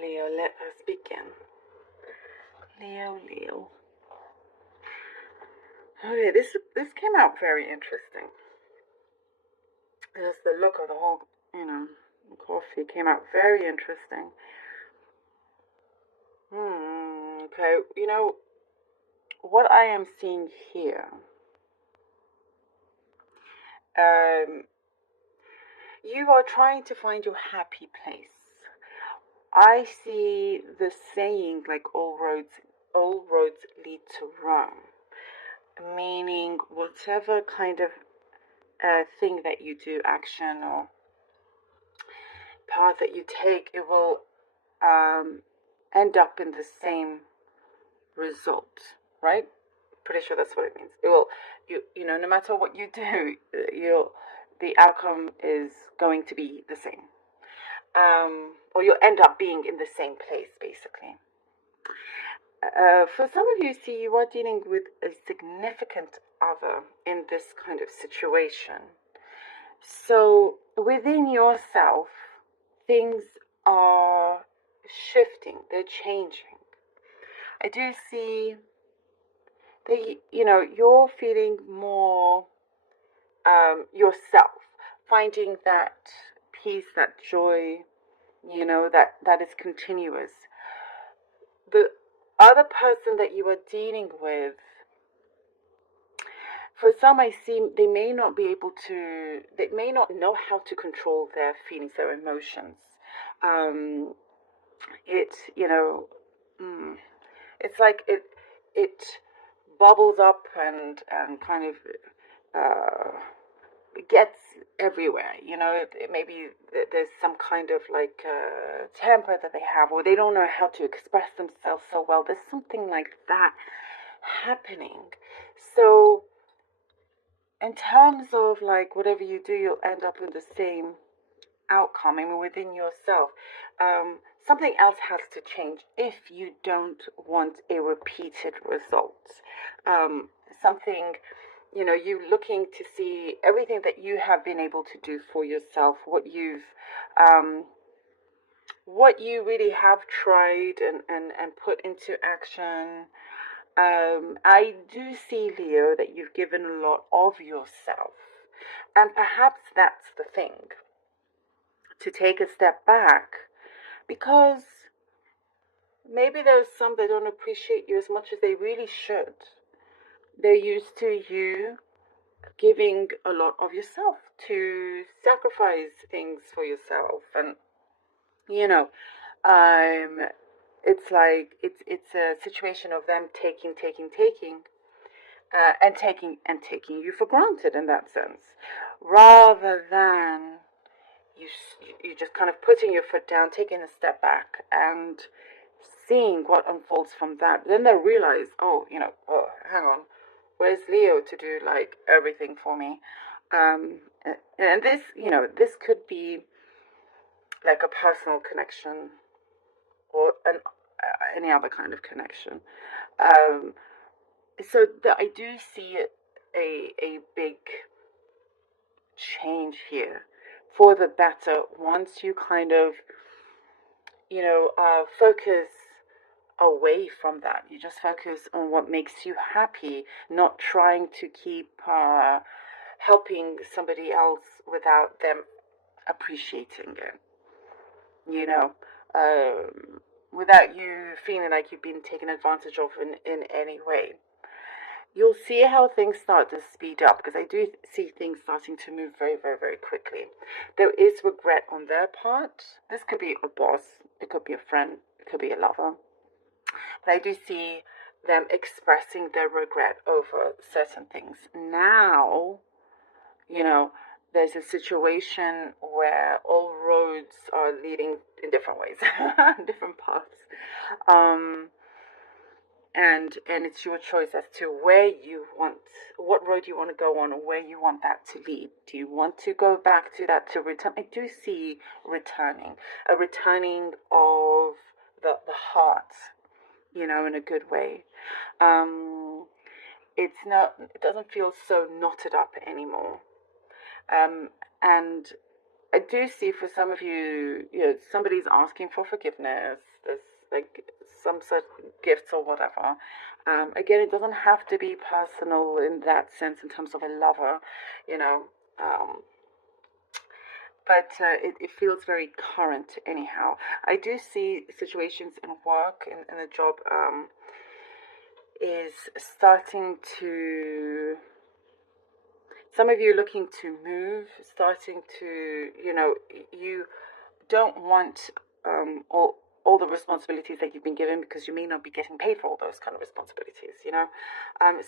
Leo, let us begin. Leo. Okay, this came out very interesting. Just the look of the whole, coffee came out very interesting. Okay, what I am seeing here. You are trying to find your happy place. I see the saying like all roads lead to Rome, meaning whatever kind of thing that you do, action or path that you take, it will end up in the same result, right? Pretty sure that's what it means. It will, no matter what you do, the outcome is going to be the same. Or you'll end up being in the same place, basically. For some of you, see, you are dealing with a significant other in this kind of situation. So within yourself, things are shifting, they're changing. I do see that, you're feeling more yourself, finding that peace, that joy, that is continuous. The other person that you are dealing with, for some, I see they may not know how to control their feelings, their emotions. It's like it bubbles up and kind of gets everywhere. Maybe there's some kind of like temper that they have, or they don't know how to express themselves so well. There's something like that happening. So in terms of like whatever you do, you'll end up in the same outcome. I mean, within yourself, something else has to change if you don't want a repeated result. Something, you looking to see everything that you have been able to do for yourself, what you really have tried and put into action. I do see, Leo, that you've given a lot of yourself. And perhaps that's the thing, to take a step back, because maybe there's some that don't appreciate you as much as they really should. They're used to you giving a lot of yourself, to sacrifice things for yourself. And, it's like, it's a situation of them taking, and taking you for granted in that sense, rather than you just kind of putting your foot down, taking a step back, and seeing what unfolds from that. Then they realize, oh, hang on, where's Leo to do like everything for me? And this, this could be like a personal connection or any other kind of connection. So I do see a big change here for the better once you kind of, focus away from that. You just focus on what makes you happy, not trying to keep helping somebody else without them appreciating it. Without you feeling like you've been taken advantage of in any way. You'll see how things start to speed up, because I do see things starting to move very, very, very quickly. There is regret on their part. This could be a boss, it could be a friend, it could be a lover. But I do see them expressing their regret over certain things. Now, there's a situation where all roads are leading in different ways, different paths. And it's your choice as to what road you want to go on, or where you want that to lead. Do you want to go back to that, to return? I do see a returning of the heart, in a good way. It doesn't feel so knotted up anymore. And I do see for some of you, somebody's asking for forgiveness. like some certain gifts or whatever. Again, it doesn't have to be personal in that sense, in terms of a lover, you know. Um, but it feels very current anyhow. I do see situations in work, in a job, is starting to, some of you looking to move, starting to, you don't want all the responsibilities that you've been given, because you may not be getting paid for all those kind of responsibilities,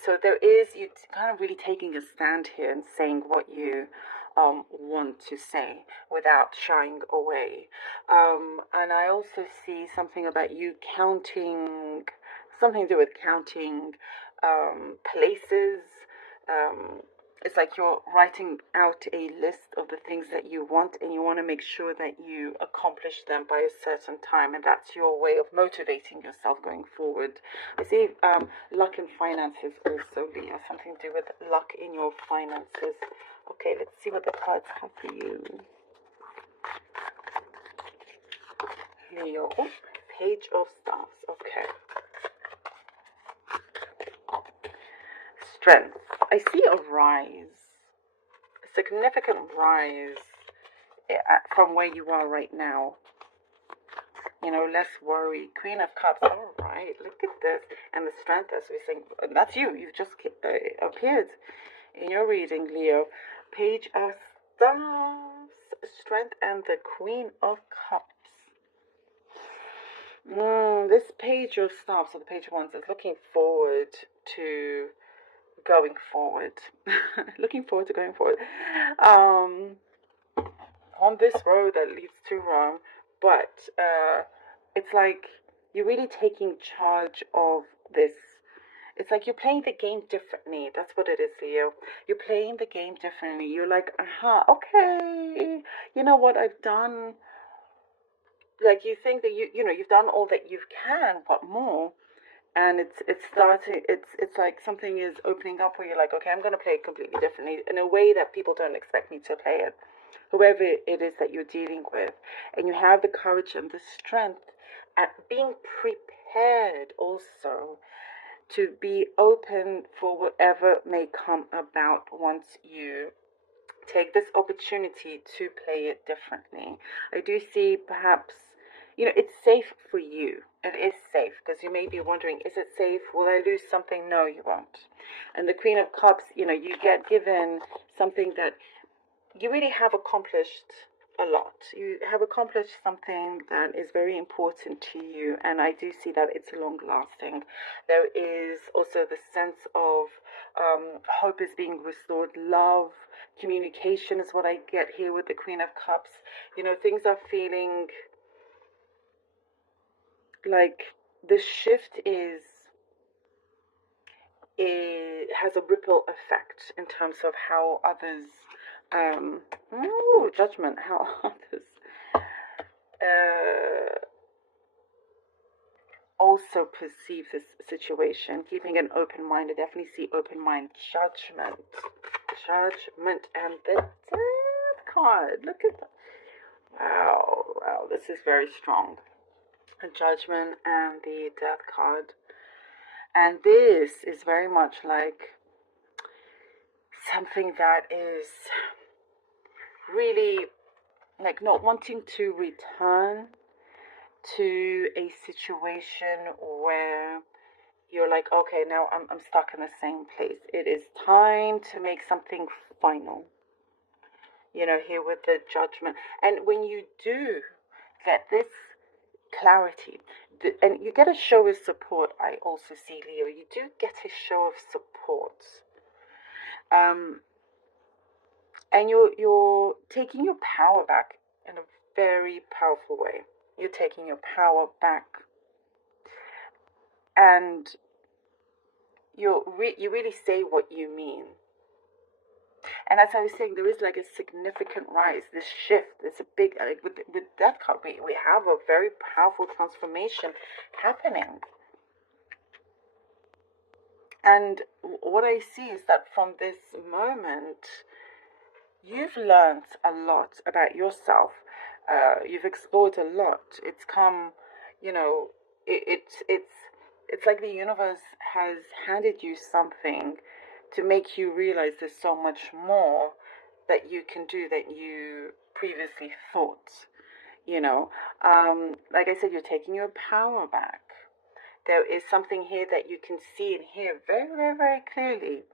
so there is, you kind of really taking a stand here and saying what you want to say without shying away. And I also see something about you counting, something to do with counting places. It's like you're writing out a list of the things that you want, and you want to make sure that you accomplish them by a certain time, and that's your way of motivating yourself going forward. I see luck in finances also, Leo, something to do with luck in your finances. Okay, let's see what the cards have for you. Leo, Page of Staffs, okay. Strength. I see a rise, a significant rise from where you are right now. Less worry. Queen of Cups. All right, look at this. And the Strength, as we sing, that's you. You've just appeared in your reading, Leo. Page of Staffs, Strength, and the Queen of Cups. This Page of Staffs, or the Page of Wands, is looking forward to going forward. Looking forward to going forward. On this road that leads to Rome, but it's like you're really taking charge of this. It's like you're playing the game differently. That's what it is, Leo. You're playing the game differently. You're like, okay, you know what I've done. Like, you think that you've done all that you can, what more? And it's starting. It's like something is opening up where you're like, okay, I'm gonna play it completely differently, in a way that people don't expect me to play it, whoever it is that you're dealing with. And you have the courage and the strength at being prepared also to be open for whatever may come about once you take this opportunity to play it differently. I do see perhaps, it's safe for you. It is safe, because you may be wondering, is it safe? Will I lose something? No, you won't. And the Queen of Cups, you get given something that you really have accomplished a lot. You have accomplished something that is very important to you, and I do see that it's long lasting. There is also the sense of hope is being restored, love, communication is what I get here with the Queen of Cups. Things are feeling like the shift it has a ripple effect in terms of how others judgment, how others also perceive this situation. Keeping an open mind, I definitely see open mind. Judgment, and the Death card. Look at that. Wow, this is very strong. A Judgment and the Death card. And this is very much like something that is really like not wanting to return to a situation where you're like, okay, now I'm stuck in the same place. It is time to make something final. Here with the Judgment. And when you do get this clarity, and you get a show of support, I also see, Leo. You do get a show of support. And you're taking your power back in a very powerful way. You're taking your power back, and you really say what you mean. And as I was saying, there is like a significant rise, this shift. It's a big, like with that card, we have a very powerful transformation happening. And what I see is that from this moment, you've learned a lot about yourself. You've explored a lot. It's come, it's like the universe has handed you something to make you realize there's so much more that you can do that you previously thought. You know, like I said, you're taking your power back. There is something here that you can see and hear very, very, very clearly.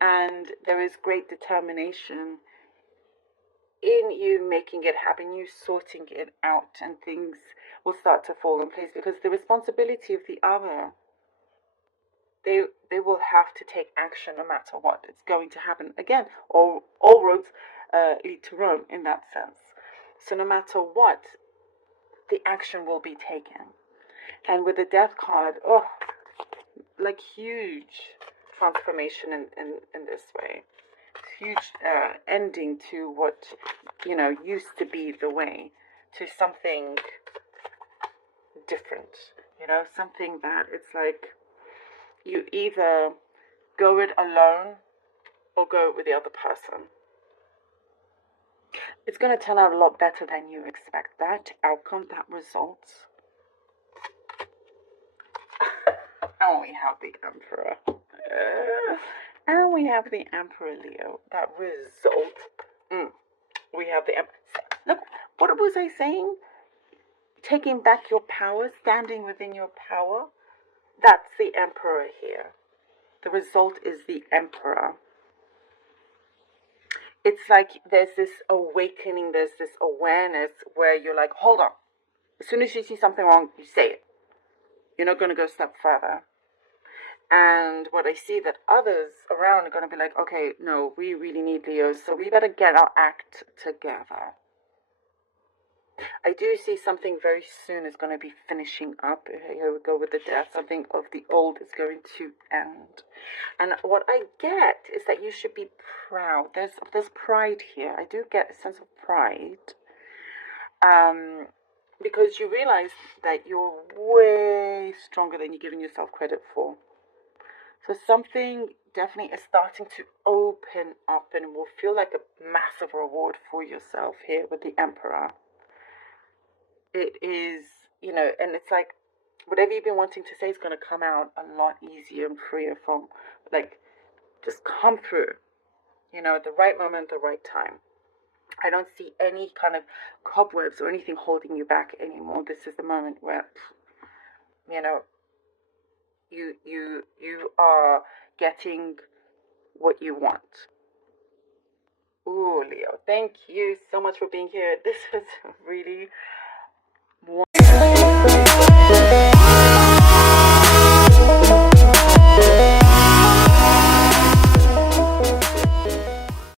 And there is great determination in you making it happen, you sorting it out, and things will start to fall in place, because the responsibility of the other, they will have to take action no matter what. It's going to happen again. All roads lead to Rome in that sense. So no matter what, the action will be taken. And with the death card, oh, like huge transformation in this way. Huge ending to what, used to be the way, to something different. Something that it's like you either go it alone or go it with the other person. It's going to turn out a lot better than you expect. That outcome, that result. And we have the Emperor. And we have the Emperor, Leo. That result. We have the Emperor. Look, what was I saying? Taking back your power, standing within your power. That's the Emperor here. The result is the Emperor. It's like there's this awakening, there's this awareness where you're like, hold on. As soon as you see something wrong, you say it. You're not going to go a step further. And what I see that others around are going to be like, okay, no, we really need Leos, so we better get our act together. I do see something very soon is going to be finishing up. Here we go with the death. Something of the old is going to end. And what I get is that you should be proud. There's pride here. I do get a sense of pride. Because you realize that you're way stronger than you're giving yourself credit for. So something definitely is starting to open up and will feel like a massive reward for yourself here with the Emperor. It is, and it's like whatever you've been wanting to say is going to come out a lot easier and freer from, like, just come through, at the right moment, the right time. I don't see any kind of cobwebs or anything holding you back anymore. This is the moment where, you are getting what you want. Ooh, Leo, thank you so much for being here. This was really wonderful.